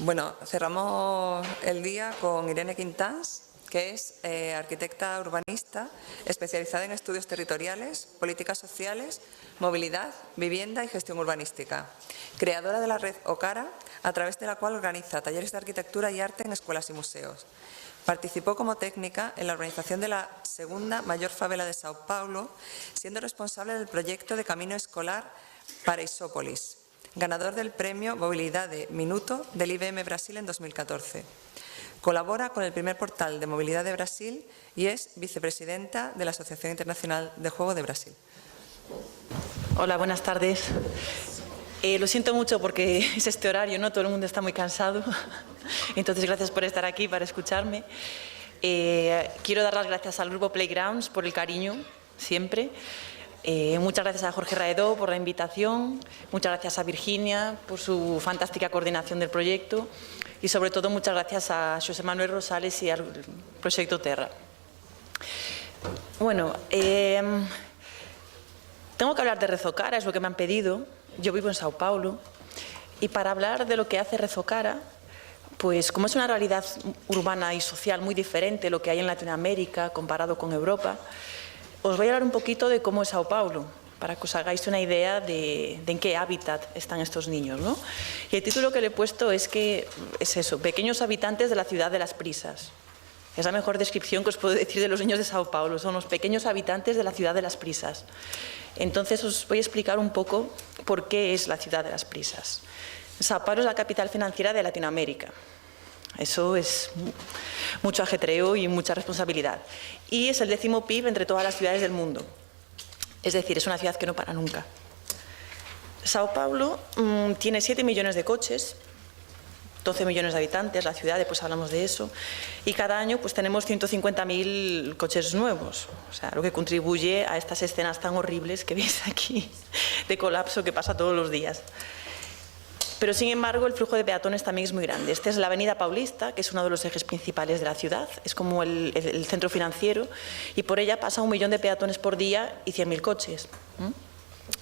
Bueno, cerramos el día con Irene Quintans, que es arquitecta urbanista especializada en estudios territoriales, políticas sociales, movilidad, vivienda y gestión urbanística. Creadora de la red OCARA, a través de la cual organiza talleres de arquitectura y arte en escuelas y museos. Participó como técnica en la organización de la segunda mayor favela de Sao Paulo, siendo responsable del proyecto de camino escolar Paraisópolis, ganador del premio Movilidad de Minuto del IBM Brasil en 2014. Colabora con el primer portal de movilidad de Brasil y es vicepresidenta de la Asociación Internacional de Juego de Brasil. Hola, buenas tardes. Lo siento mucho porque es este horario, ¿no? Todo el mundo está muy cansado. Entonces, gracias por estar aquí, para escucharme. Quiero dar las gracias al Grupo Playgrounds por el cariño, siempre. Muchas gracias a Jorge Raedó por la invitación. Muchas gracias a Virginia por su fantástica coordinación del proyecto. Y, sobre todo, muchas gracias a José Manuel Rosales y al Proyecto Terra. Bueno, tengo que hablar de Red OCARA, es lo que me han pedido. Yo vivo en Sao Paulo y para hablar de lo que hace Red OCARA, pues como es una realidad urbana y social muy diferente lo que hay en Latinoamérica comparado con Europa, os voy a hablar un poquito de cómo es Sao Paulo, para que os hagáis una idea de en qué hábitat están estos niños, ¿no? Y el título que le he puesto es eso, pequeños habitantes de la ciudad de las prisas. Es la mejor descripción que os puedo decir de los niños de Sao Paulo, son los pequeños habitantes de la ciudad de las prisas. Entonces os voy a explicar un poco por qué es la ciudad de las prisas. Sao Paulo es la capital financiera de Latinoamérica. Eso es mucho ajetreo y mucha responsabilidad. Y es el 10º PIB entre todas las ciudades del mundo. Es decir, es una ciudad que no para nunca. Sao Paulo tiene 7 millones de coches, 12 millones de habitantes, la ciudad, después hablamos de eso, y cada año pues tenemos 150.000 coches nuevos, o sea, lo que contribuye a estas escenas tan horribles que veis aquí, de colapso que pasa todos los días. Pero, sin embargo, el flujo de peatones también es muy grande. Esta es la Avenida Paulista, que es uno de los ejes principales de la ciudad, es como el centro financiero, y por ella pasa 1 millón de peatones por día y 100.000 coches.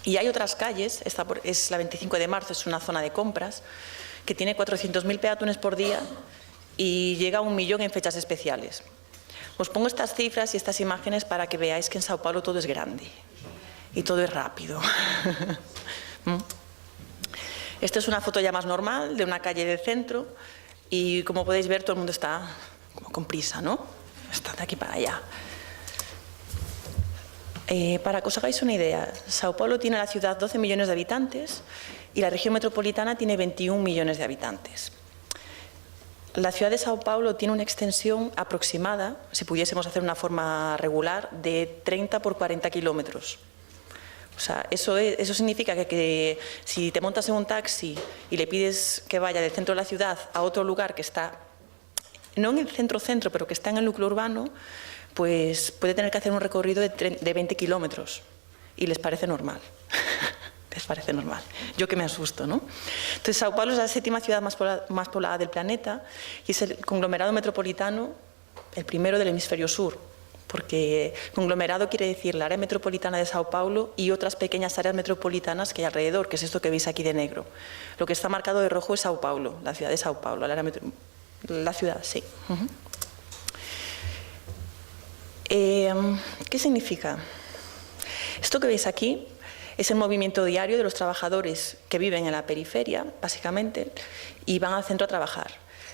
Y hay otras calles, esta es la 25 de marzo, es una zona de compras, que tiene 400.000 peatones por día y llega a 1 millón en fechas especiales. Os pongo estas cifras y estas imágenes para que veáis que en Sao Paulo todo es grande y todo es rápido. Esta es una foto ya más normal de una calle del centro y, como podéis ver, todo el mundo está como con prisa, ¿no? Está de aquí para allá. Para que os hagáis una idea, Sao Paulo tiene la ciudad 12 millones de habitantes y la región metropolitana tiene 21 millones de habitantes. La ciudad de Sao Paulo tiene una extensión aproximada, si pudiésemos hacer una forma regular, de 30 por 40 kilómetros. O sea, eso significa que si te montas en un taxi y le pides que vaya del centro de la ciudad a otro lugar que está, no en el centro, pero que está en el núcleo urbano, pues puede tener que hacer un recorrido de 20 kilómetros y les parece normal. Les parece normal. Yo que me asusto, ¿no? Entonces, Sao Paulo es la 7ª ciudad más poblada del planeta y es el conglomerado metropolitano, el primero del hemisferio sur, porque conglomerado quiere decir la área metropolitana de Sao Paulo y otras pequeñas áreas metropolitanas que hay alrededor, que es esto que veis aquí de negro. Lo que está marcado de rojo es Sao Paulo, la ciudad de Sao Paulo, la ciudad, sí. ¿Qué significa? Esto que veis aquí es el movimiento diario de los trabajadores que viven en la periferia, básicamente, y van al centro a trabajar.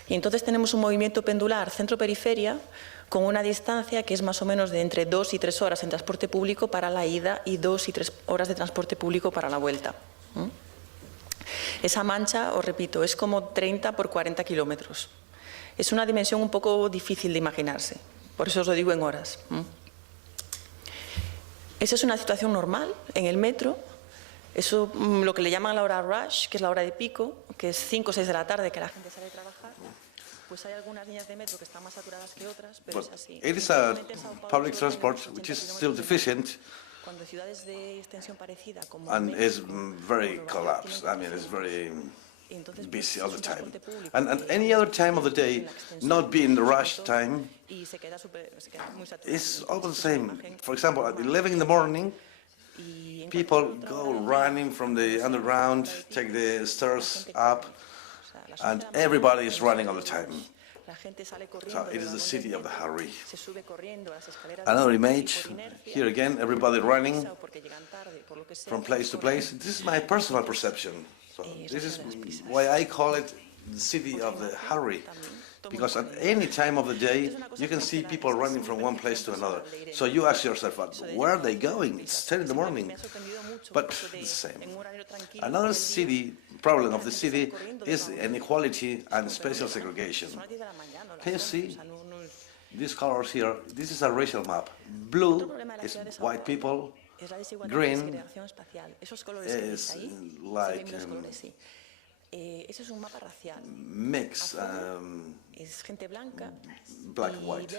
Y entonces tenemos un movimiento pendular centro-periferia con una distancia que es más o menos de entre 2 y 3 horas en transporte público para la ida y 2 y 3 horas de transporte público para la vuelta. Esa mancha, os repito, es como 30 por 40 kilómetros. Es una dimensión un poco difícil de imaginarse, por eso os lo digo en horas. Esa es una situación normal en el metro. Eso, lo que le llaman la hora rush, que es la hora de pico, que es 5 o 6 de la tarde que la gente sale de trabajar. Pues hay algunas líneas de metro que están más saturadas que otras, pero es así. It is a public transport which is still deficient cuando ciudades de extensión parecida como and is very collapsed. I mean, it's very busy all the time. And any other time of the day, not being the rush time, is all the same. For example, at 11 in the morning, people go running from the underground, take the stairs up, and everybody is running all the time. So it is the city of the hurry. Another image, here again, everybody running from place to place. This is my personal perception. So this is why I call it the city of the hurry, because at any time of the day, you can see people running from one place to another. So you ask yourself, where are they going? It's 10 in the morning. But it's the same. Another problem of the city is inequality and spatial segregation. Can you see these colors here? This is a racial map. Blue is white people, green is like mix, black, white.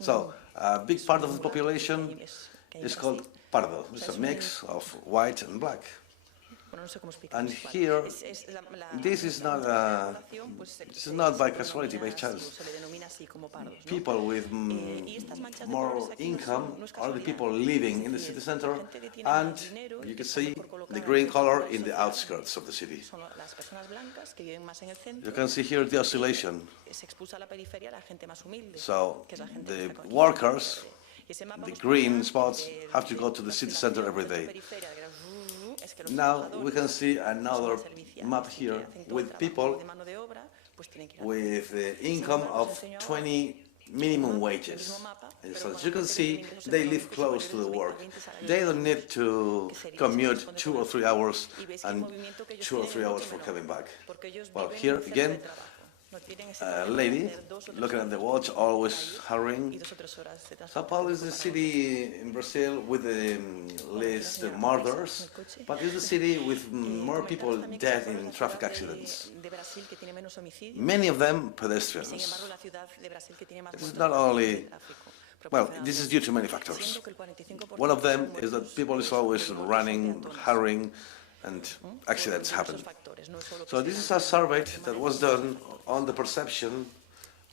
So a big part of the population is called pardo. It's a mix of white and black. And here, this is not by casualty, by chance. People with more income are the people living in the city center, and you can see the green color in the outskirts of the city. You can see here the oscillation. So the workers, the green spots, have to go to the city center every day. Now we can see another map here with people with the income of 20 minimum wages. And so as you can see, they live close to the work. They don't need to commute 2 or 3 hours and 2 or 3 hours for coming back. Well, here again, a lady looking at the watch, always hurrying. Sao Paulo is the city in Brazil with the least murders, but it's the city with more people dead in traffic accidents. Many of them pedestrians. It is not only, well, this is due to many factors. One of them is that people is always running, hurrying, and accidents happen. So this is a survey that was done on the perception,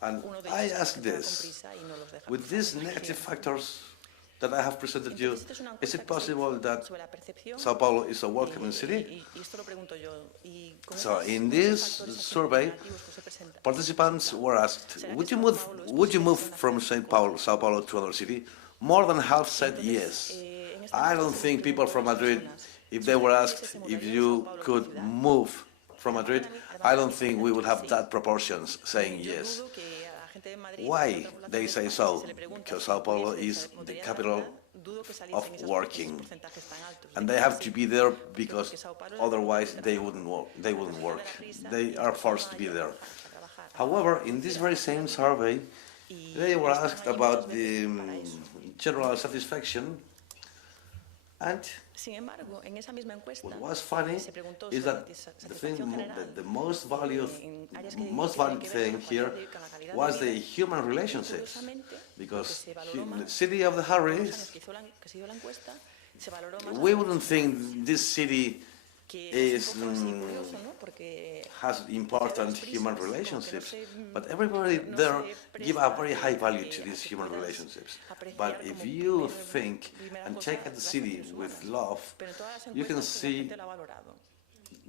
and I ask this, with these negative factors that I have presented you, is it possible that Sao Paulo is a welcoming city? So in this survey, participants were asked, would you move from Sao Paulo to another city? More than half said yes. I don't think people from Madrid, if they were asked if you could move from Madrid, I don't think we would have that proportions saying yes. Why they say so? Because Sao Paulo is the capital of working, and they have to be there because otherwise they wouldn't work. They are forced to be there. However, in this very same survey, they were asked about the general satisfaction, and what was funny is that the most valued thing here was the human relationships, because in the city of the hurries, we wouldn't think this city has important human relationships, but everybody there give a very high value to these human relationships. But if you think and check at the city with love, you can see,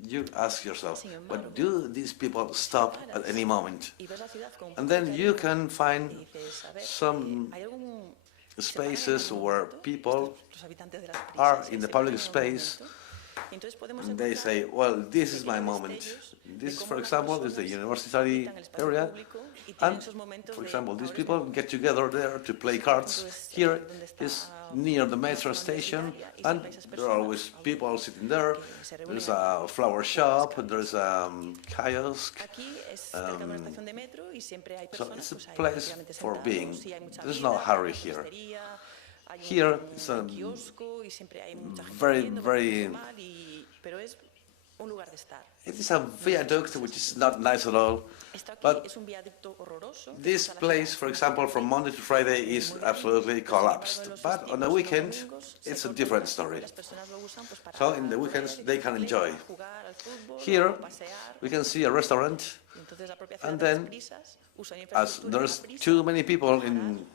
you ask yourself, but do these people stop at any moment? And then you can find some spaces where people are in the public space, and they say, well, this is my moment. This, for example, is the university area, and, for example, these people get together there to play cards. Here is near the metro station, and there are always people sitting there. There's a flower shop, there's a kiosk. So it's a place for being. There's no hurry here. Here it's a very, it is a viaduct which is not nice at all, but this place, for example, from Monday to Friday is absolutely collapsed, but on the weekend it's a different story. So in the weekends they can enjoy. Here we can see a restaurant, and then as there's too many people in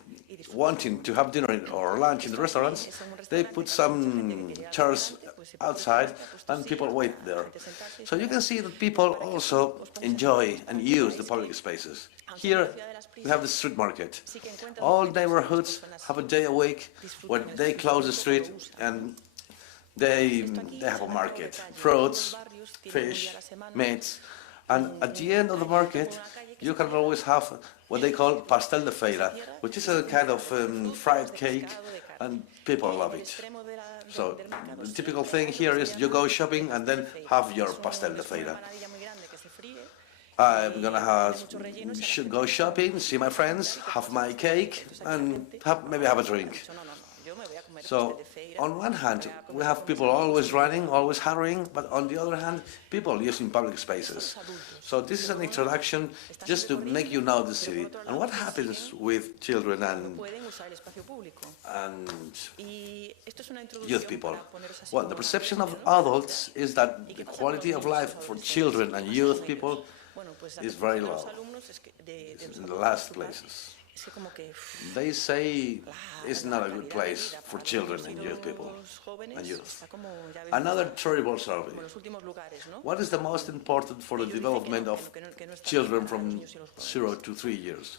wanting to have dinner or lunch in the restaurants, they put some chairs outside and people wait there. So you can see that people also enjoy and use the public spaces. Here we have the street market. All neighborhoods have a day a week when they close the street and they have a market. Fruits, fish, meats. And at the end of the market, you can always have what they call pastel de feira, which is a kind of fried cake, and people love it. So the typical thing here is you go shopping and then have your pastel de feira. I'm gonna go shopping, see my friends, have my cake, and maybe have a drink. So, on one hand, we have people always running, always hurrying, but on the other hand, people using public spaces. So this is an introduction just to make you know the city. And what happens with children and youth people? Well, the perception of adults is that the quality of life for children and youth people is very low. It's in the last places. They say it's not a good place for children and youth people and youth. Another terrible survey. What is the most important for the development of children from 0 to 3 years?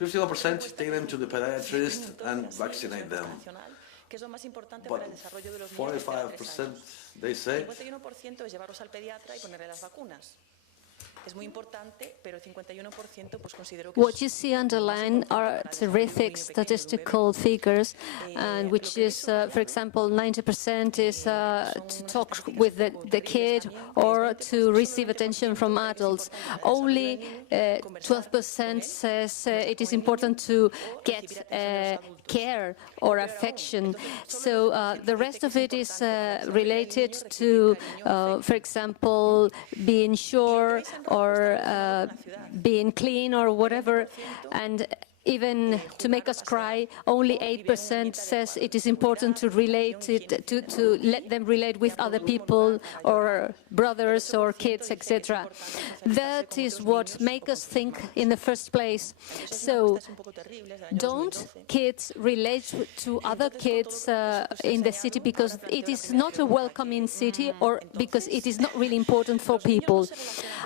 51% take them to the pediatrist and vaccinate them. But 45% they say what you see underlined are terrific statistical figures, and which is, for example, 90% is to talk with the kid or to receive attention from adults. Only 12% says it is important to get care or affection. So the rest of it is related to, for example, being sure or being clean or whatever. And even to make us cry, only 8% says it is important to relate it, to let them relate with other people or brothers or kids, etc. That is what makes us think in the first place. So don't kids relate to other kids in the city because it is not a welcoming city or because it is not really important for people.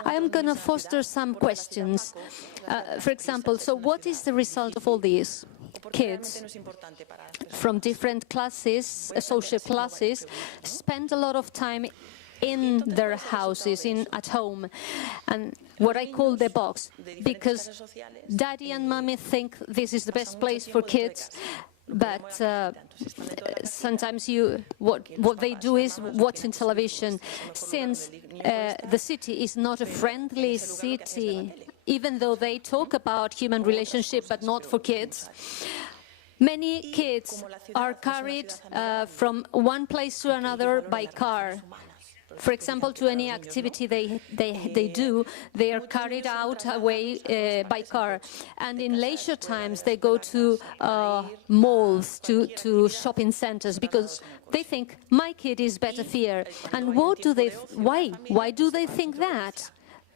I am going to foster some questions. For example, so what is the result of all these? Kids from different classes, social classes, spend a lot of time in their houses, at home, and what I call the box, because daddy and mommy think this is the best place for kids. But sometimes what they do is watching television. Since the city is not a friendly city, even though they talk about human relationship, but not for kids, many kids are carried from one place to another by car. For example, to any activity they do, they are carried out away by car. And in leisure times, they go to malls, to shopping centers, because they think, my kid is better here. And why do they think that?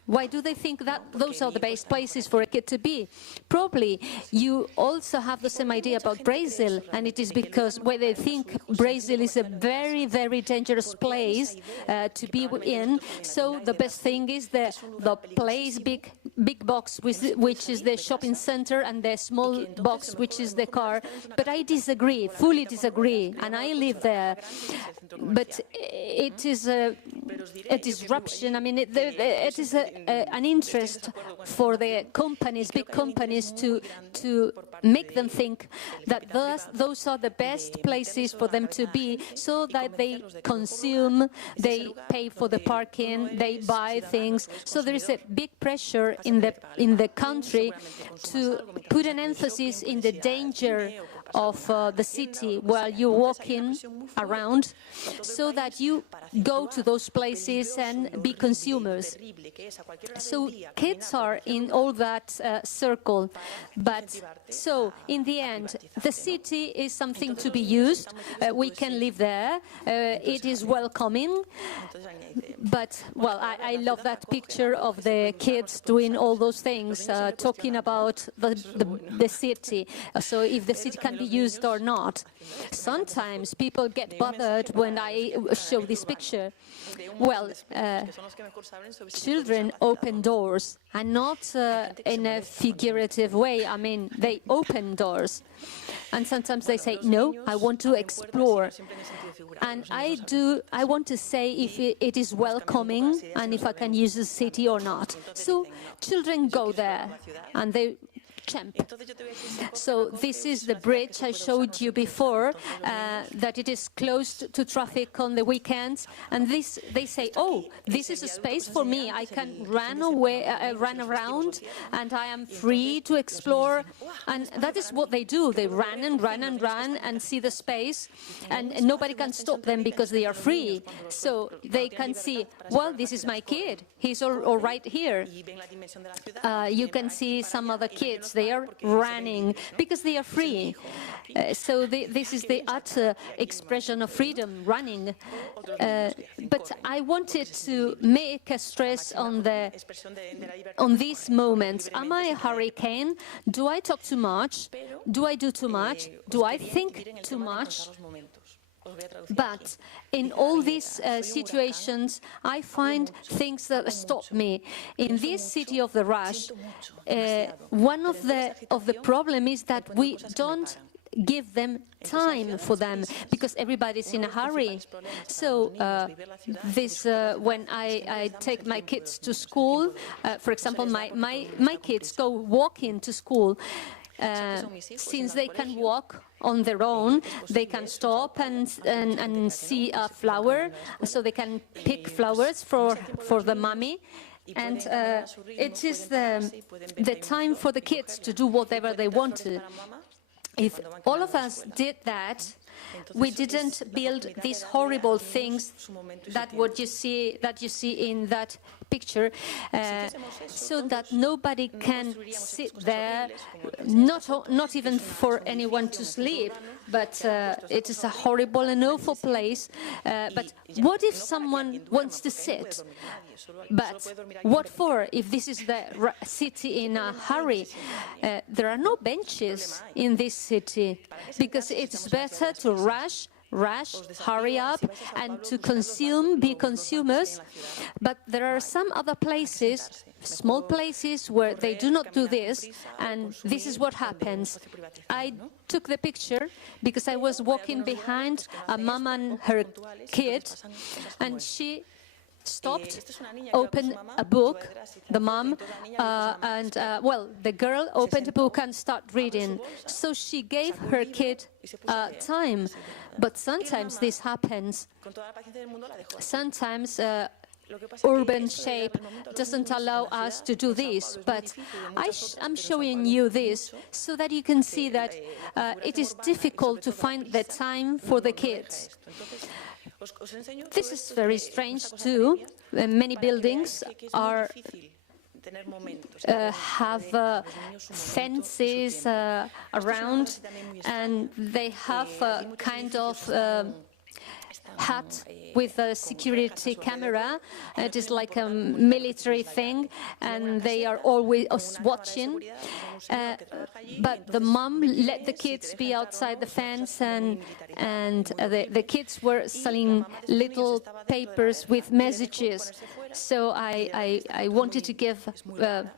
Why do they think that those are the best places for a kid to be? Probably you also have the same idea about Brazil, and it is because where they think Brazil is a very, very dangerous place to be in. So the best thing is the place, big box, which is the shopping center, and the small box, which is the car. But I disagree, fully disagree, and I live there. But it is a disruption. I mean, it is an interest for the companies, big companies, to make them think that those are the best places for them to be, so that they consume, they pay for the parking, they buy things. So there is a big pressure in the country to put an emphasis in the danger of the city while you're walking around, so that you go to those places and be consumers. So kids are in all that circle, but so in the end, the city is something to be used. We can live there. It is welcoming. But, well, I love that picture of the kids doing all those things, talking about the city, so if the city can be used or not. Sometimes people get bothered when I show this picture. Well, children open doors, and not in a figurative way. I mean, they open doors. And sometimes they say, no, I want to explore. And I want to say if it is welcoming and if I can use the city or not. So children go there and they champ. So this is the bridge I showed you before, that it is closed to traffic on the weekends, and this, they say, oh, this is a space for me. I can run away, run around, and I am free to explore. And that is what they do. They run and run and run and see the space, and nobody can stop them because they are free. So they can see, well, this is my kid. He's all right here. You can see some other kids. They are running because they are free. So this is the utter expression of freedom, running. But I wanted to make a stress on these moments. Am I a hurricane? Do I talk too much? Do I do too much? Do I think too much? But in all these situations, I find things that stop me. In this city of the rush, one of the problem is that we don't give them time for them because everybody's in a hurry. So when I take my kids to school, for example, my kids go walking to school. Since they can walk on their own, they can stop and see a flower, so they can pick flowers for the mommy. And it is the time for the kids to do whatever they want to. If all of us did that, we didn't build these horrible things that you see in that picture, so that nobody can sit there, not even for anyone to sleep. But it is a horrible and awful place. But what if someone wants to sit? But what for if this is the city in a hurry? There are no benches in this city because it's better to rush, hurry up, and to be consumers. But there are some other places, small places, where they do not do this, and this is what happens. I took the picture because I was walking behind a mom and her kid, and she stopped, opened a book, the mom, the girl opened a book and started reading. So she gave her kid time. But sometimes this happens. Sometimes urban shape doesn't allow us to do this, but I'm showing you this so that you can see that it is difficult to find the time for the kids. This is very strange too. Many buildings have fences around, and they have a kind of hat with a security camera. It is like a military thing, and they are always watching. But the mom let the kids be outside the fence, and the kids were selling little papers with messages. So I wanted to give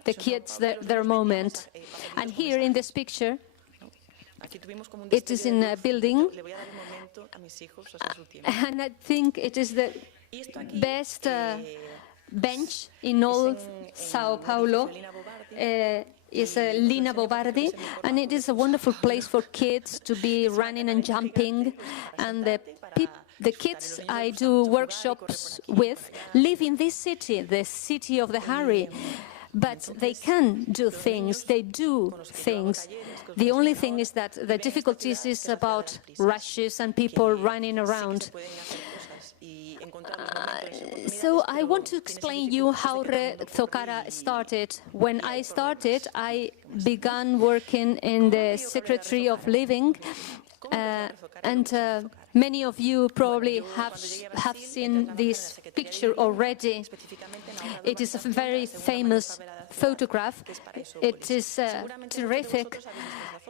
the kids their moment. And here in this picture, it is in a building, and I think it is the best bench in all Sao Paulo. Is Lina Bobardi, and it is a wonderful place for kids to be running and jumping. And the kids I do workshops with live in this city, the city of the hurry. but they can do things, they do things. The only thing is that the difficulties is about rushes and people running around. So I want to explain you how Rezocara started. When I started, I began working in the Secretary of Living, and many of you probably have seen this picture already. It is a very famous photograph. It is terrific,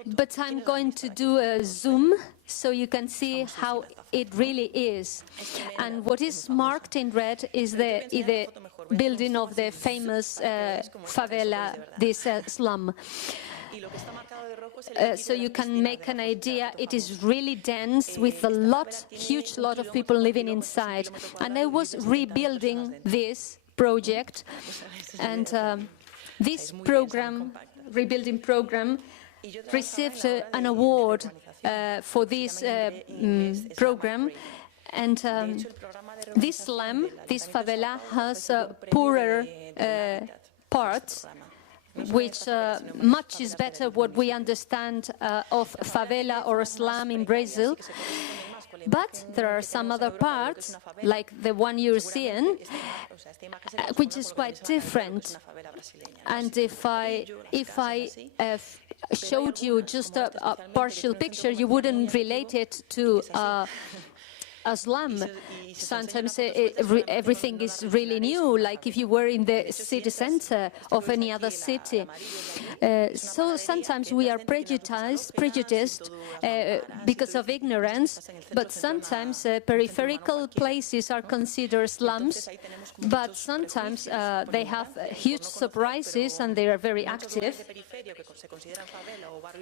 but I'm going to do a zoom so you can see how it really is. And what is marked in red is the building of the famous favela, this slum. So you can make an idea, it is really dense with a huge lot of people living inside. And I was rebuilding this project, and this program, rebuilding program, received an award for this program. And this slum, this favela, has poorer parts, which much is better what we understand of favela or slum in Brazil. But there are some other parts, like the one you're seeing, which is quite different. And if I showed you just a partial picture, you wouldn't relate it to a slum. Sometimes everything is really new, like if you were in the city center of any other city. So sometimes we are prejudiced because of ignorance, but sometimes peripheral places are considered slums, but sometimes they have huge surprises and they are very active.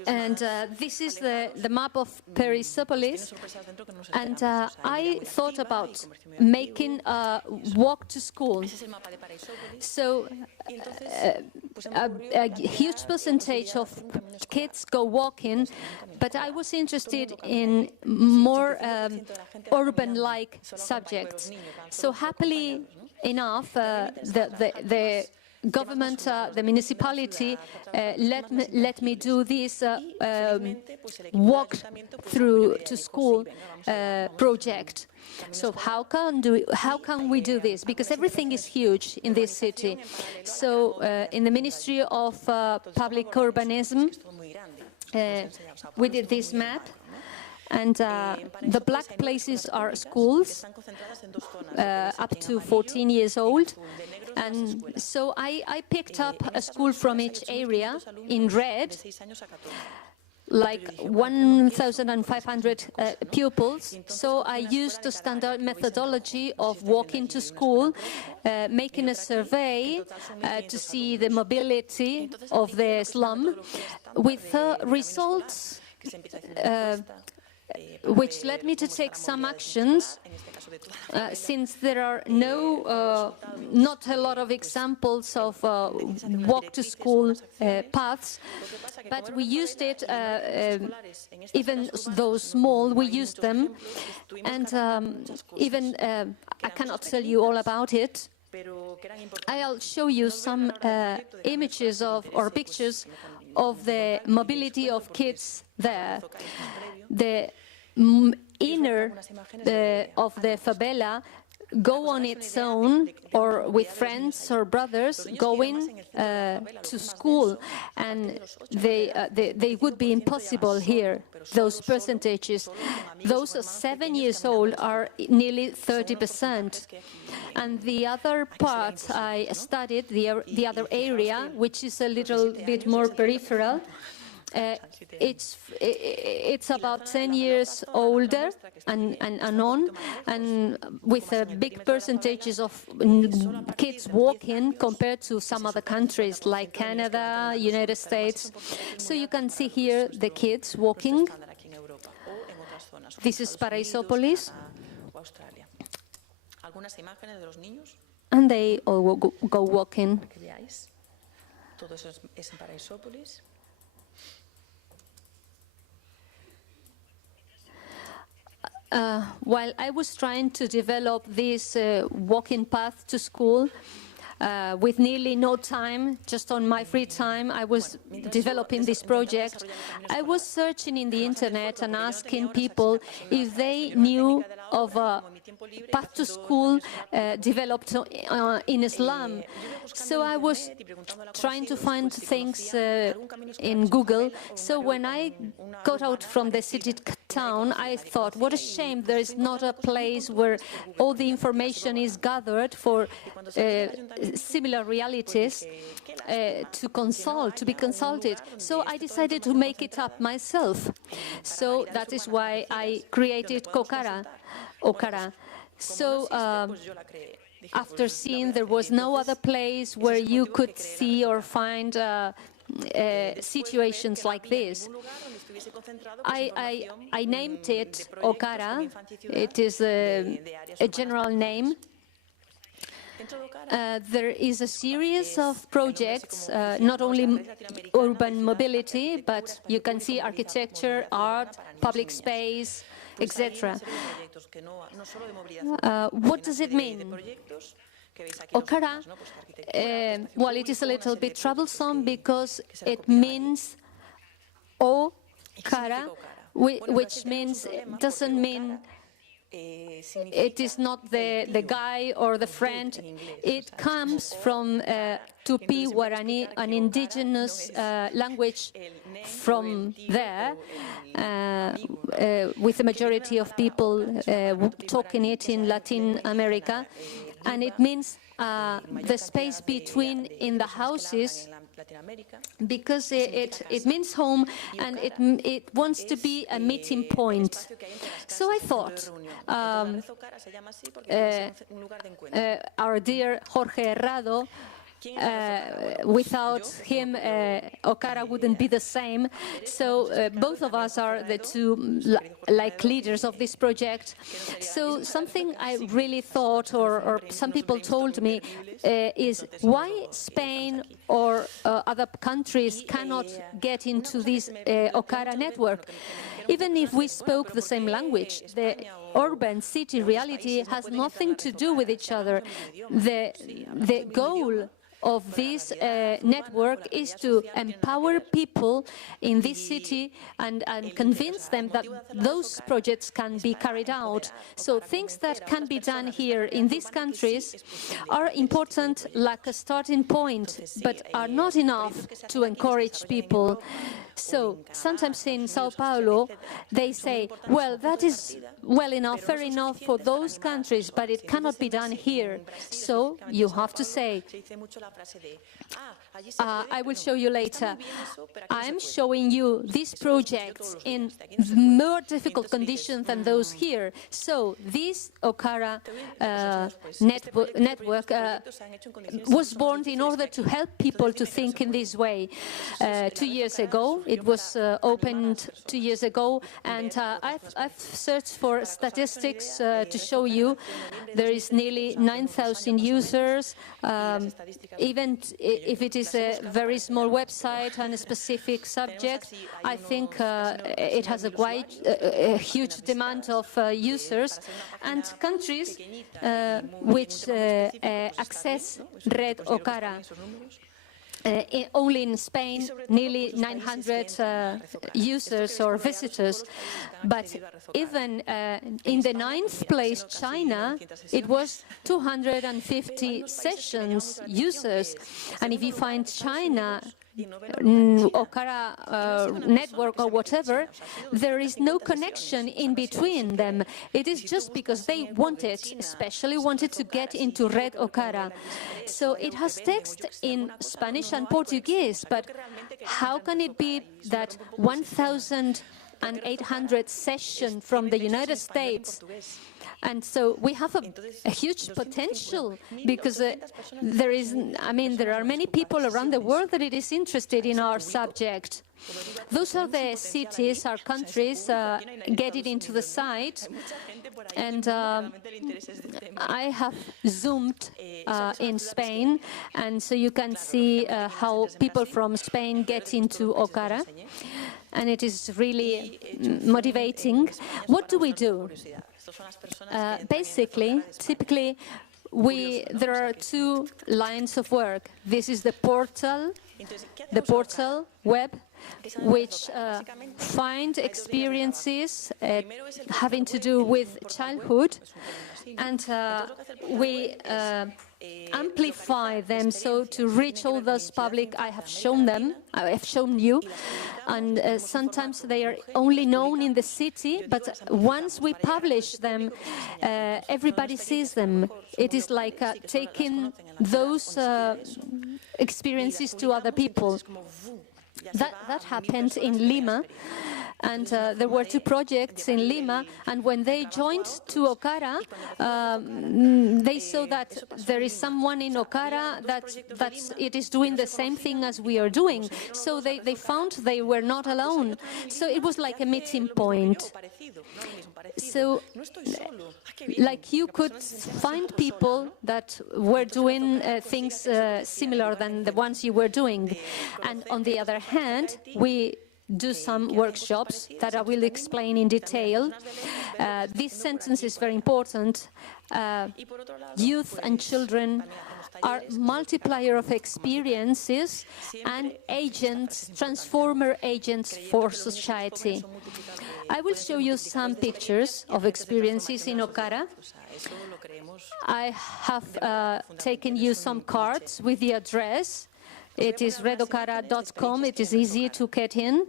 And this is the map of Persepolis, and I thought about making a walk to school. So a huge percentage of kids go walking, but I was interested in more urban-like subjects. So happily enough, the government, the municipality, let me do this walk through to school project. So how can we do this? Because everything is huge in this city. So in the Ministry of Public Urbanism, we did this map. And the black places are schools up to 14 years old. And so I picked up a school from each area in red, like 1,500 pupils. So I used the standard methodology of walking to school, making a survey to see the mobility of the slum, with results which led me to take some actions, since there are not a lot of examples of walk-to-school paths, but we used it, even though small, we used them, and even, I cannot tell you all about it. I'll show you some images or pictures of the mobility of kids there. The inner of the favela go on its own or with friends or brothers going to school, and they would be impossible here, those percentages. Those 7 years old are nearly 30%. And the other part I studied, the other area, which is a little bit more peripheral, it's about 10 years older and on, and with big percentages of kids walking compared to some other countries like Canada, United States. So you can see here the kids walking. This is Paraisópolis. And they all go walking. While I was trying to develop this walking path to school, with nearly no time, just on my free time, I was developing this project. I was searching in the internet and asking people if they knew of a path to school developed in Islam. So I was trying to find things in Google. So when I got out from the city town, I thought, what a shame there is not a place where all the information is gathered for similar realities to be consulted. So I decided to make it up myself. So that is why I created Okara. So after seeing there was no other place where you could see or find situations like this, I named it Okara. It is a general name. There is a series of projects, not only urban mobility, but you can see architecture, art, public space, etc. What does it mean? Okara, well, it is a little bit troublesome because it means Okara, which means, doesn't mean it is not the guy or the friend. It comes from Tupi Guarani, an indigenous language from there, with the majority of people talking it in Latin America. And it means the space between in the houses, because it means home, and it wants to be a meeting point. So I thought our dear Jorge Herrado, without him, Okara wouldn't be the same. So both of us are the two like leaders of this project. So something I really thought, or some people told me, is why Spain or other countries cannot get into this Okara network. Even if we spoke the same language, the urban city reality has nothing to do with each other. The goal of this network is to empower people in this city and convince them that those projects can be carried out. So things that can be done here in these countries are important, like a starting point, but are not enough to encourage people. So sometimes in Sao Paulo, they say, well, that is well enough, fair enough for those countries, but it cannot be done here. So you have to say, I will show you later. I'm showing you these projects in more difficult conditions than those here. So this Okara network was born in order to help people to think in this way. 2 years ago, it was opened 2 years ago, and I've searched for statistics to show you. There is nearly 9,000 users. Even if it is a very small website and a specific subject, I think it has a huge demand of users, and countries which access Red Okara. Only in Spain, nearly 900 users or visitors. But even in the 9th place, China, it was 250 sessions users. And if you find China, Okara network or whatever, there is no connection in between them. It is just because they wanted, especially wanted to get into Red Okara. So it has text in Spanish and Portuguese, but how can it be that 1,800 sessions from the United States? And so we have a huge potential, because there are many people around the world that it is interested in our subject. Those are the cities, our countries, getting into the site. And I have zoomed in Spain, and so you can see how people from Spain get into Okara. And it is really motivating. What do we do? Basically, typically, there are two lines of work. This is the portal web, which find experiences having to do with childhood, and we amplify them so to reach all those public. I have shown you, and sometimes they are only known in the city, but once we publish them, everybody sees them. It is like taking those experiences to other people. That happened in Lima, and there were two projects in Lima, and when they joined to Okara, they saw that there is someone in Okara that it is doing the same thing as we are doing. So they found they were not alone. So it was like a meeting point. So, like, you could find people that were doing things similar than the ones you were doing. And on the other hand, we do some workshops that I will explain in detail. This sentence is very important. Youth and children are multiplier of experiences and agents, transformer agents for society. I will show you some pictures of experiences in Okara. I have taken you some cards with the address. It is redokara.com. It is easy to get in.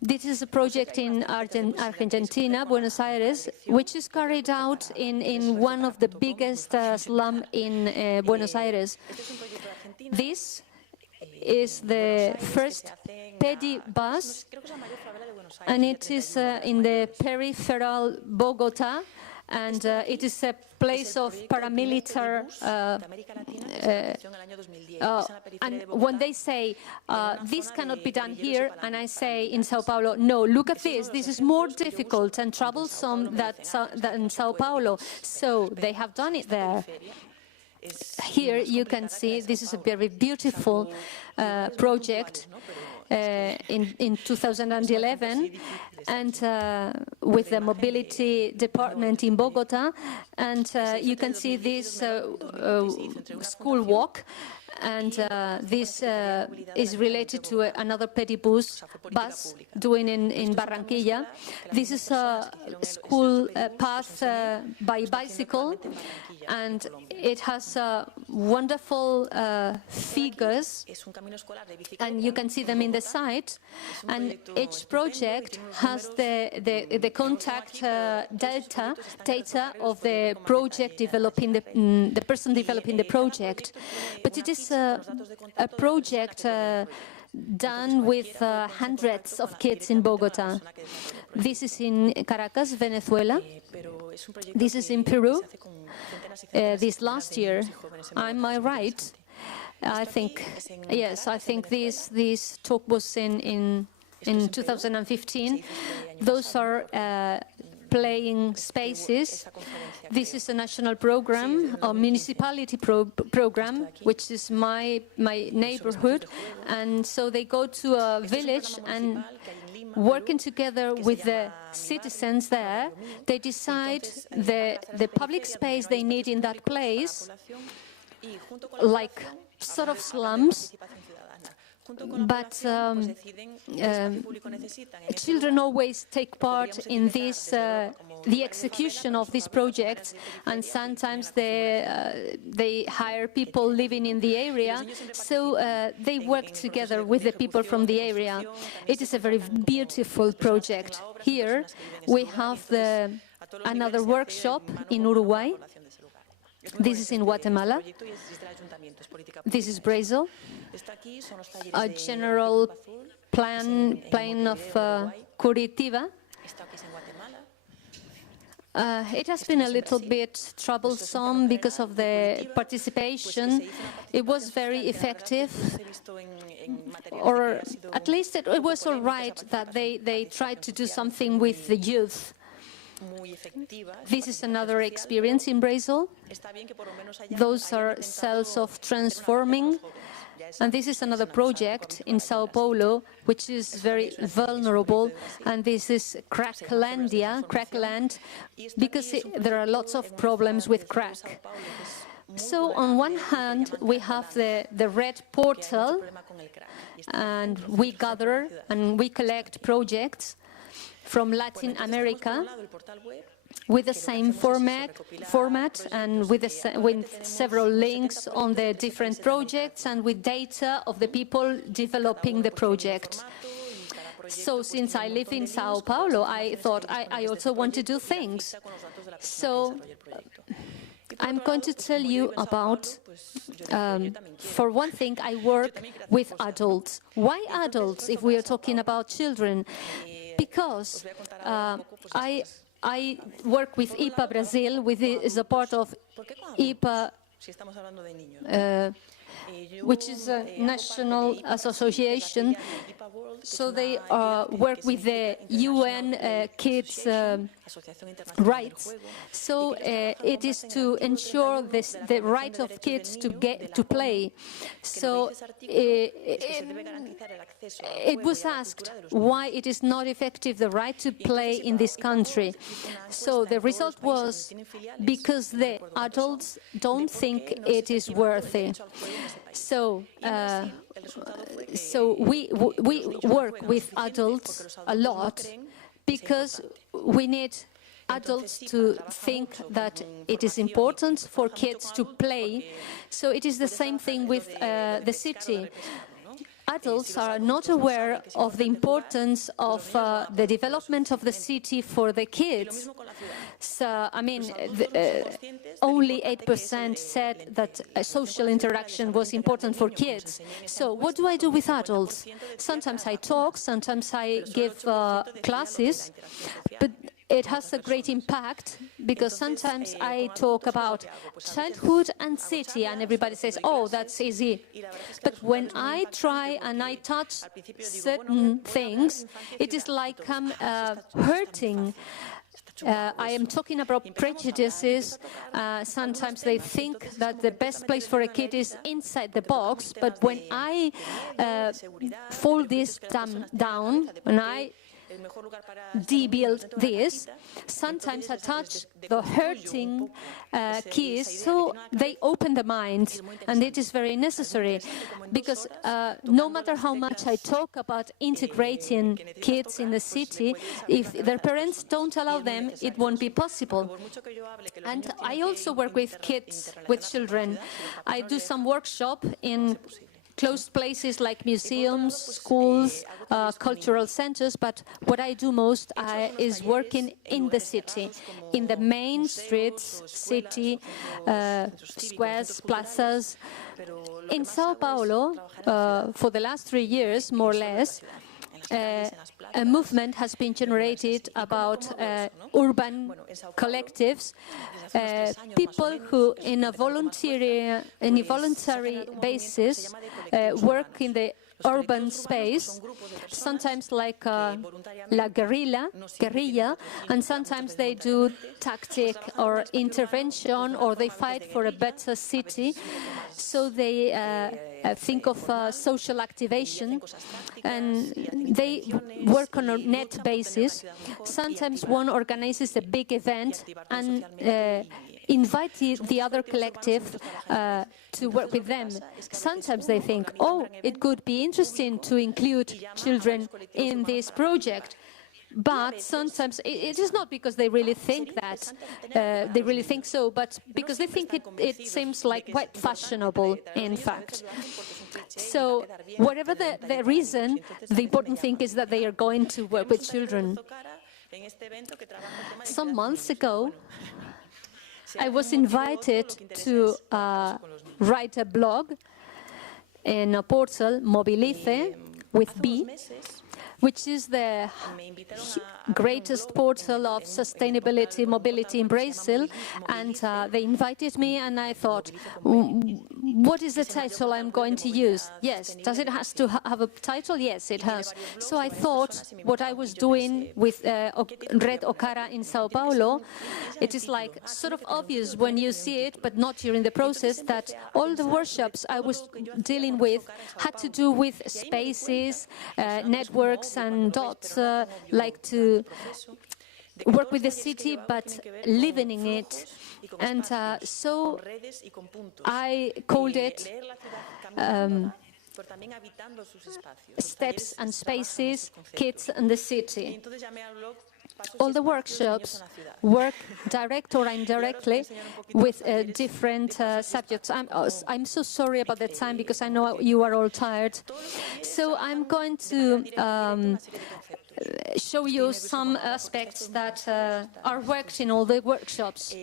This is a project in Argentina, Buenos Aires, which is carried out in one of the biggest slums in Buenos Aires. This is the first PEDI bus, and it is in the peripheral Bogota, and it is a place of paramilitary. And when they say, this cannot be done here, and I say in Sao Paulo, no, look at this, this is more difficult and troublesome than Sao Paulo. So they have done it there. Here you can see this is a very beautiful project in 2011, and with the mobility department in Bogota, and you can see this school walk, and this is related to another petty bus doing in Barranquilla. This is a school path by bicycle, and it has wonderful figures, and you can see them in the site. And each project has the contact data of the project developing the person developing the project. But it is a project done with hundreds of kids in Bogota. This is in Caracas, Venezuela. This is in Peru. This last year, am I right? I think, yes, I think this talk was in 2015. Those are playing spaces. This is a national program, a municipality program, which is my neighborhood. And so they go to a village and working together with the citizens there, they decide the public space they need in that place, like sort of slums. But children always take part in this, the execution of these projects, and sometimes they hire people living in the area, so they work together with the people from the area. It is a very beautiful project. Here we have another workshop in Uruguay. This is in Guatemala. This is Brazil. A general plan of Curitiba. It has been a little bit troublesome because of the participation. It was very effective, or at least it was all right that they tried to do something with the youth. This is another experience in Brazil. Those are cells of transforming. And this is another project in Sao Paulo, which is very vulnerable. And this is crackland, because there are lots of problems with crack. So on one hand, we have the red portal, and we gather and we collect projects from Latin America with the same format and with several links on the different projects and with data of the people developing the project. So since I live in Sao Paulo, I thought I also want to do things. So I'm going to tell you about, for one thing, I work with adults. Why adults if we are talking about children? Because I work with IPA Brazil, which is a part of IPA, which is a national association. So they work with the UN kids' rights. So it is to ensure the right of kids to play. So it was asked why it is not effective, the right to play in this country. So the result was because the adults don't think it is worthy. So we work with adults a lot because we need adults to think that it is important for kids to play. So it is the same thing with the city. Adults are not aware of the importance of the development of the city for the kids. So, I mean, only 8% said that social interaction was important for kids. So what do I do with adults? Sometimes I talk, sometimes I give classes, but it has a great impact because sometimes I talk about childhood and city and everybody says, oh, that's easy. But when I try and I touch certain things, it is like I'm hurting. I am talking about prejudices. Sometimes they think that the best place for a kid is inside the box, but when I fold this down, when I debuild this, sometimes I touch the hurting keys, so they open the mind, and it is very necessary, because no matter how much I talk about integrating kids in the city, if their parents don't allow them, it won't be possible. And I also work with kids, with children. I do some workshop in closed places like museums, schools, cultural centers, but what I do most is working in the city, in the main streets, city, squares, plazas. In Sao Paulo, for the last 3 years, more or less, a movement has been generated about urban collectives, people who, in a voluntary basis, work in the urban space, sometimes like la guerrilla, and sometimes they do tactic or intervention, or they fight for a better city. So they think of social activation, and they work on a net basis. Sometimes one organizes a big event and invite the other collective to work with them. Sometimes they think, oh, it could be interesting to include children in this project. But sometimes it is not because they really think that, they really think so, but because they think it seems like quite fashionable, in fact. So whatever the reason, the important thing is that they are going to work with children. Some months ago, I was invited to write a blog in a portal, Mobilice, with B, which is the greatest portal of sustainability mobility in Brazil, and they invited me, and I thought, what is the title I'm going to use? Yes, does it have to have a title? Yes, it has. So I thought what I was doing with Red Ocara in Sao Paulo, it is like sort of obvious when you see it, but not during the process, that all the workshops I was dealing with had to do with spaces, networks, and dots, like to work with the city, but living in it. And so I called it Steps and Spaces, Kids and the City. All the workshops work direct or indirectly with different subjects. I'm so sorry about the time because I know you are all tired. So I'm going to show you some aspects that are worked in all the workshops.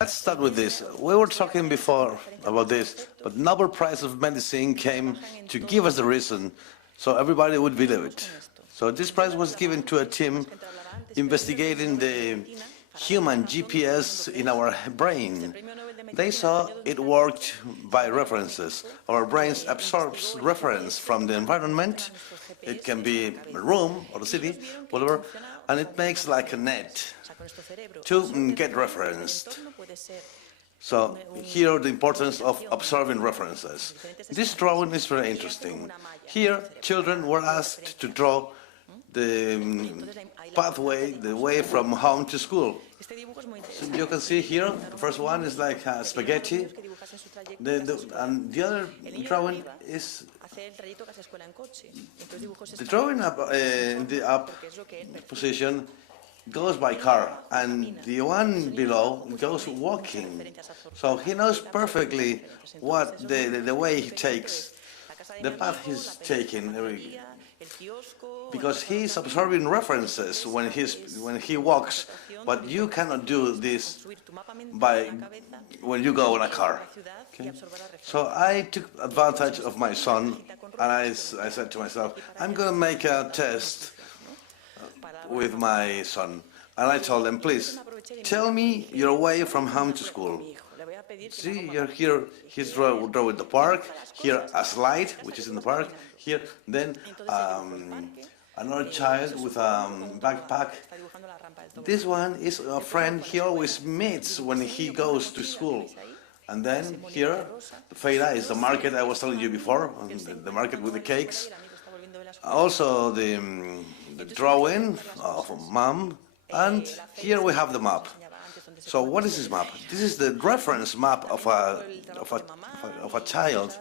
Let's start with this. We were talking before about this, but Nobel Prize of Medicine came to give us the reason, so everybody would believe it. So this prize was given to a team investigating the human GPS in our brain. They saw it worked by references. Our brains absorbs reference from the environment. It can be a room or a city, whatever, and it makes like a net to get referenced. So here the importance of observing references. This drawing is very interesting. Here children were asked to draw the pathway, the way from home to school. So you can see here, the first one is like spaghetti, and the other drawing is the drawing up in the up position goes by car, and the one below goes walking. So he knows perfectly what the way he takes, the path he's taking, because he's observing references when he walks. But you cannot do this when you go in a car. Okay? So I took advantage of my son, and I said to myself, I'm going to make a test with my son. And I told him, please, tell me your way from home to school. See, you're here, he's drawing the park, here a slide, which is in the park, here, then another child with a backpack. This one is a friend he always meets when he goes to school. And then here, the feira is the market I was telling you before, the market with the cakes. Also the drawing of mom, and here we have the map. So what is this map? This is the reference map of a child.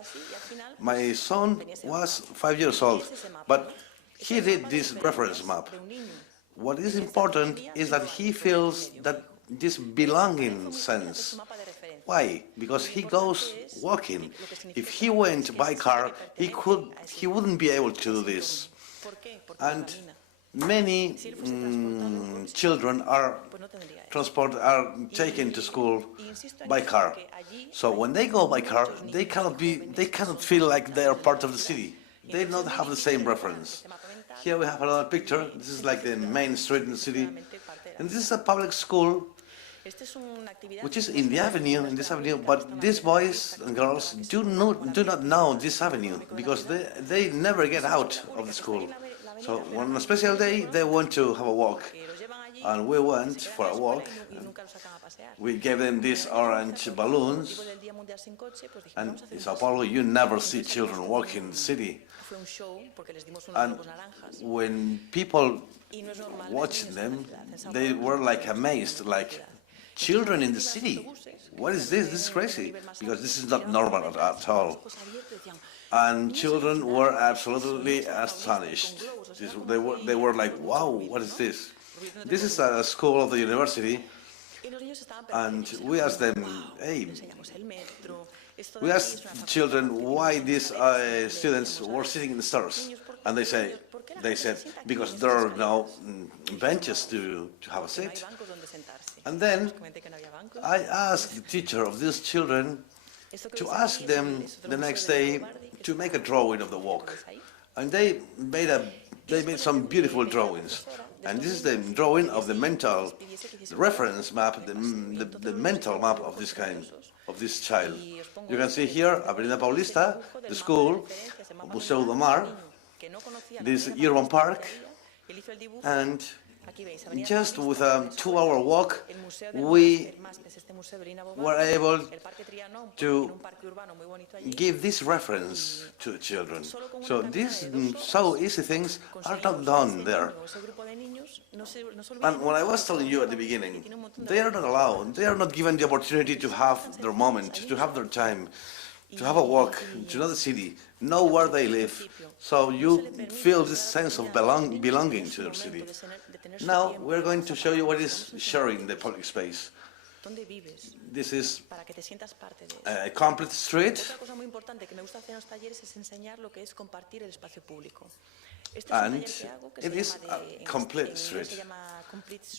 My son was 5 years old, but he did this reference map. What is important is that he feels that this belonging sense. Why? Because he goes walking. If he went by car, he wouldn't be able to do this. And many children are taken to school by car. So when they go by car, they cannot feel like they are part of the city. They don't have the same reference. Here we have another picture. This is like the main street in the city, and this is a public school, which is in this avenue. But these boys and girls do not know this avenue because they never get out of the school. So on a special day, they want to have a walk, and we went for a walk. We gave them these orange balloons, and in Sao Paulo, you never see children walking in the city. And when people watched them, they were like amazed, like, children in the city? What is this? This is crazy, because this is not normal at all. And children were absolutely astonished. They were like, wow, what is this? This is a school of the university, and we asked them, hey, we asked children why these students were sitting in the stairs, and they said, because there are no benches to have a seat. And then I asked the teacher of these children to ask them the next day to make a drawing of the walk, and they made some beautiful drawings. And this is the drawing of the mental reference map, the mental map of this kind, of this child. You can see here, Avenida Paulista, the school, Museo do Mar, this urban park, and just with a 2-hour walk, we were able to give this reference to the children. So these so easy things are not done there. And when I was telling you at the beginning, they are not allowed, they are not given the opportunity to have their moment, to have their time, to have a walk, to know the city, know where they live, so you feel this sense of belonging to their city. Now we're going to show you what is sharing the public space. This is a complete street, and it is a complete street.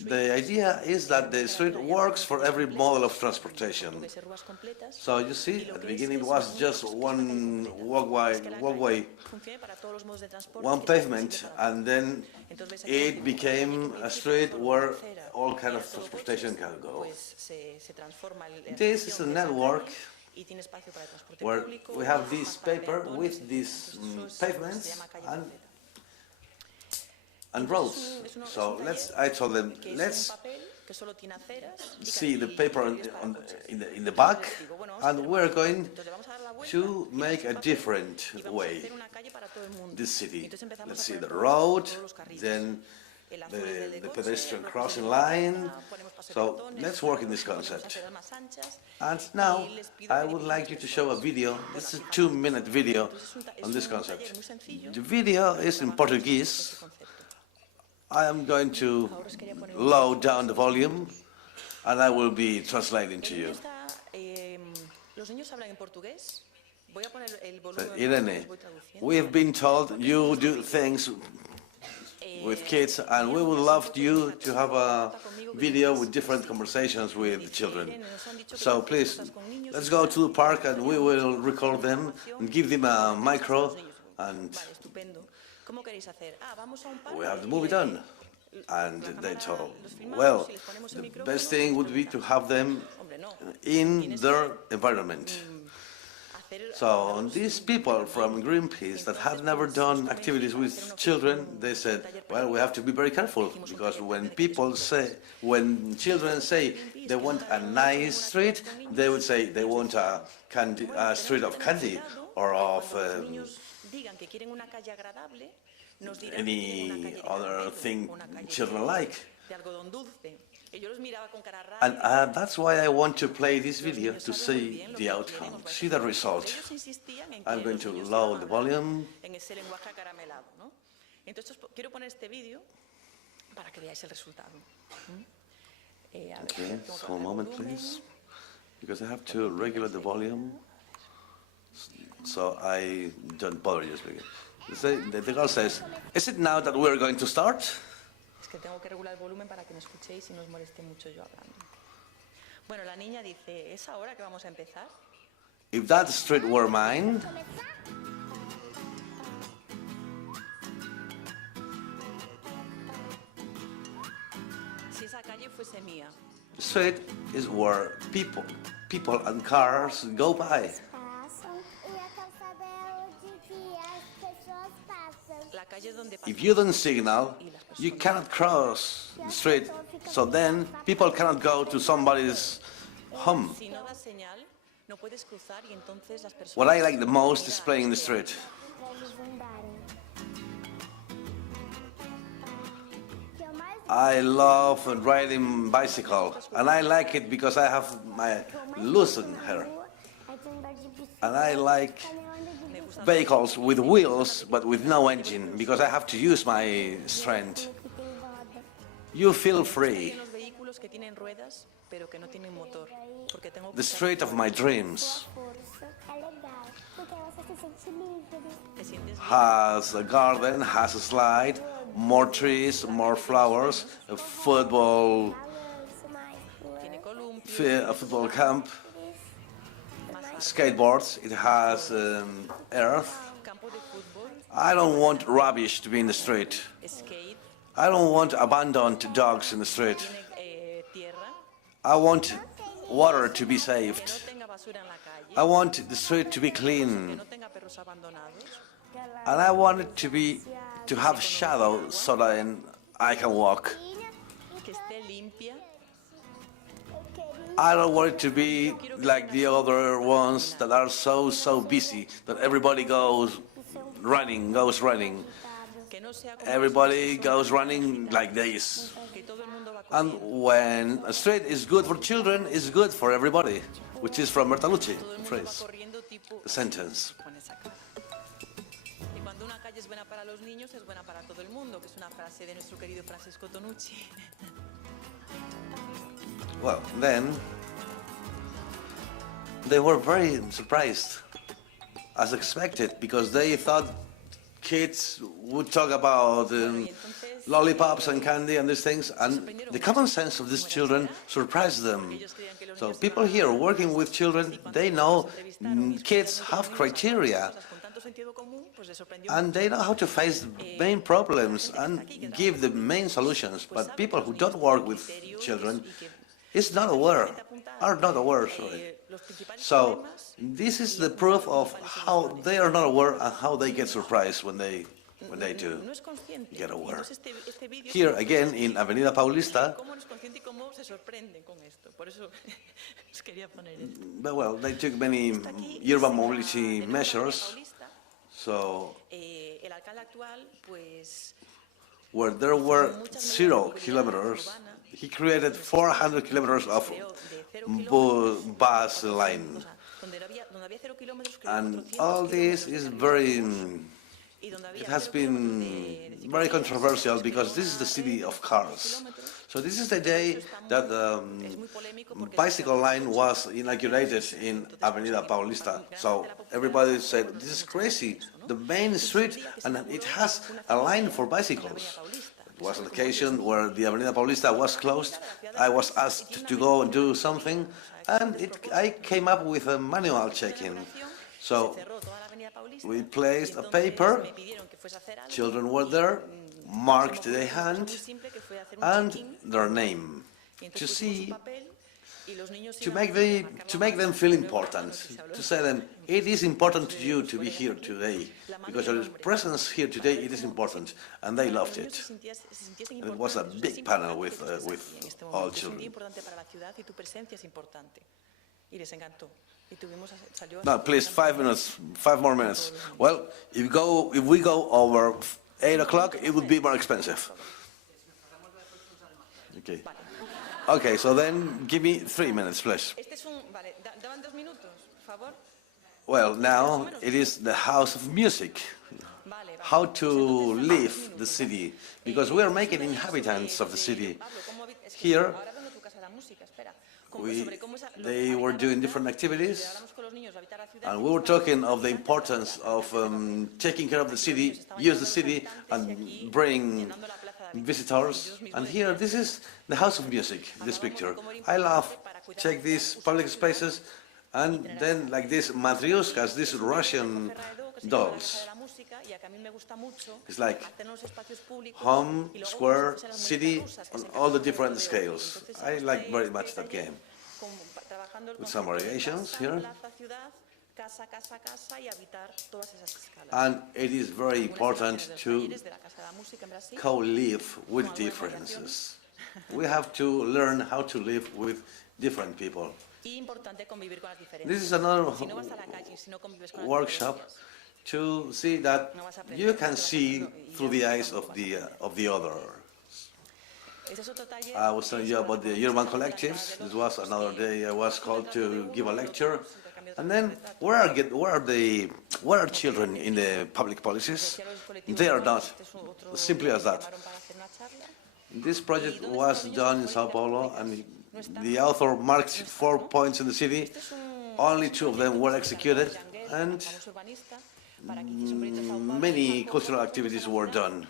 The idea is that the street works for every model of transportation. So you see, at the beginning it was just one walkway, one pavement, and then it became a street where all kinds of transportation can go. This is a network where we have this paper with these pavements and roads. So I told them, let's see the paper in the back, and we're going to make a different way this city. Let's see the road, then the pedestrian crossing line. So let's work in this concept. And now I would like you to show a video. This is a 2-minute video on this concept. The video is in Portuguese. I am going to lower down the volume and I will be translating to you. Irene, we have been told you do things with kids, and we would love you to have a video with different conversations with children. So please, let's go to the park and we will record them and give them a micro, and we have the movie done. And they told, well, the best thing would be to have them in their environment. So these people from Greenpeace that had never done activities with children, they said, well, we have to be very careful, because when children say they want a nice street, they would say they want a street of candy or of any other thing children like. And that's why I want to play this video, to see the outcome, see the result. I'm going to lower the volume. Okay, so a moment please, because I have to regulate the volume, so I don't bother you speaking. The girl says, is it now that we're going to start? Tengo que regular el volumen para que me escuchéis y no os moleste mucho yo hablando. Bueno, la niña dice, ¿es ahora que vamos a empezar? If that street were mine, si esa calle fuese mía. The street is where people and cars go by. If you don't signal, you cannot cross the street, so then people cannot go to somebody's home. What I like the most is playing in the street. I love riding bicycle, and I like it because I have my loosened hair. And I like vehicles with wheels but with no engine, because I have to use my strength. You feel free. The street of my dreams has a garden, has a slide, more trees, more flowers, a football camp, skateboards, it has earth. I don't want rubbish to be in the street. I don't want abandoned dogs in the street. I want water to be saved. I want the street to be clean. And I want it to have shadow so that I can walk. I don't want it to be like the other ones that are so busy that everybody goes running. everybody goes running like this. And when a street is good for children, it's good for everybody, which is from Bertolucci, phrase, the sentence. Well, then they were very surprised, as expected, because they thought kids would talk about lollipops and candy and these things, and the common sense of these children surprised them. So people here working with children, they know kids have criteria, and they know how to face the main problems and give the main solutions. But people who don't work with children are not aware. So this is the proof of how they are not aware and how they get surprised when they do get aware. Here again in Avenida Paulista, but well, they took many urban mobility measures. So where there were 0 kilometers, he created 400 kilometers of bus line. And all this is it has been very controversial because this is the city of cars. So this is the day that the bicycle line was inaugurated in Avenida Paulista. So everybody said, this is crazy, the main street, and it has a line for bicycles. It was an occasion where the Avenida Paulista was closed. I was asked to go and do something, and I came up with a manual check-in. So we placed a paper, children were there, marked their hand and their name to make them feel important, to say them, it is important to you to be here today, because your presence here today, it is important, and they loved it. And it was a big panel with all children. Now, please, 5 minutes, 5 more minutes. Well, if we go over 8 o'clock, it would be more expensive. Okay. Okay, so then give me 3 minutes, please. Well, now it is the house of music. How to live the city, because we are making inhabitants of the city. Here, they were doing different activities, and we were talking of the importance of taking care of the city, use the city, and bring visitors. And here, this is the house of music, this picture. I love, check these public spaces, and then like these matryoshkas, these Russian dolls. It's like home, square, city, on all the different scales. I like very much that game. With some variations here. And it is very important to co-live with differences. We have to learn how to live with different people. This is another workshop to see that you can see through the eyes of the other. I was telling you about the urban collectives. This was another day I was called to give a lecture. And then where are children in the public policies? They are not. Simply as that. This project was done in Sao Paulo, and the author marked 4 points in the city. Only 2 of them were executed, and many cultural activities were done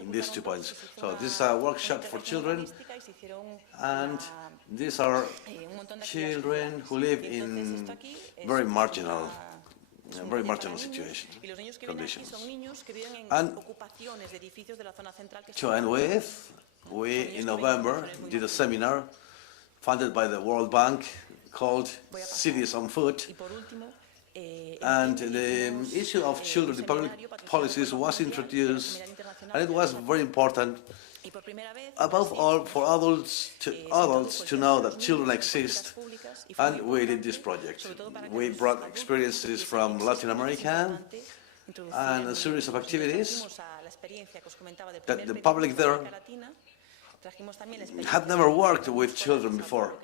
in these 2 points. So this is a workshop for children, and these are children who live in very marginal conditions. And to end with, we in November did a seminar funded by the World Bank called Cities on Foot. And the issue of children in public policies was introduced, and it was very important, above all, for adults to know that children exist, and we did this project. We brought experiences from Latin America, and a series of activities that the public there had never worked with children before.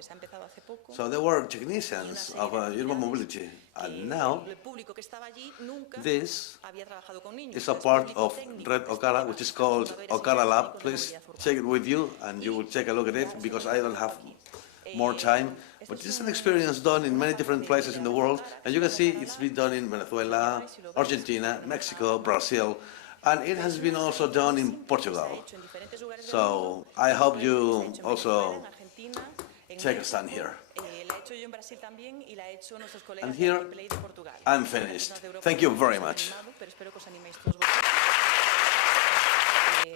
So they were technicians of urban mobility, and now this is a part of Red Okara, which is called Okara Lab. Please take it with you and you will take a look at it, because I don't have more time. But this is an experience done in many different places in the world, and you can see it's been done in Venezuela, Argentina, Mexico, Brazil, and it has been also done in Portugal. So I hope you also take a stand here. And here I'm finished. Thank you very much.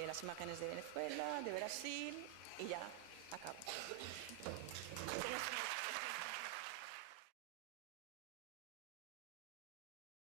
Las imágenes de Venezuela, de Brasil y ya.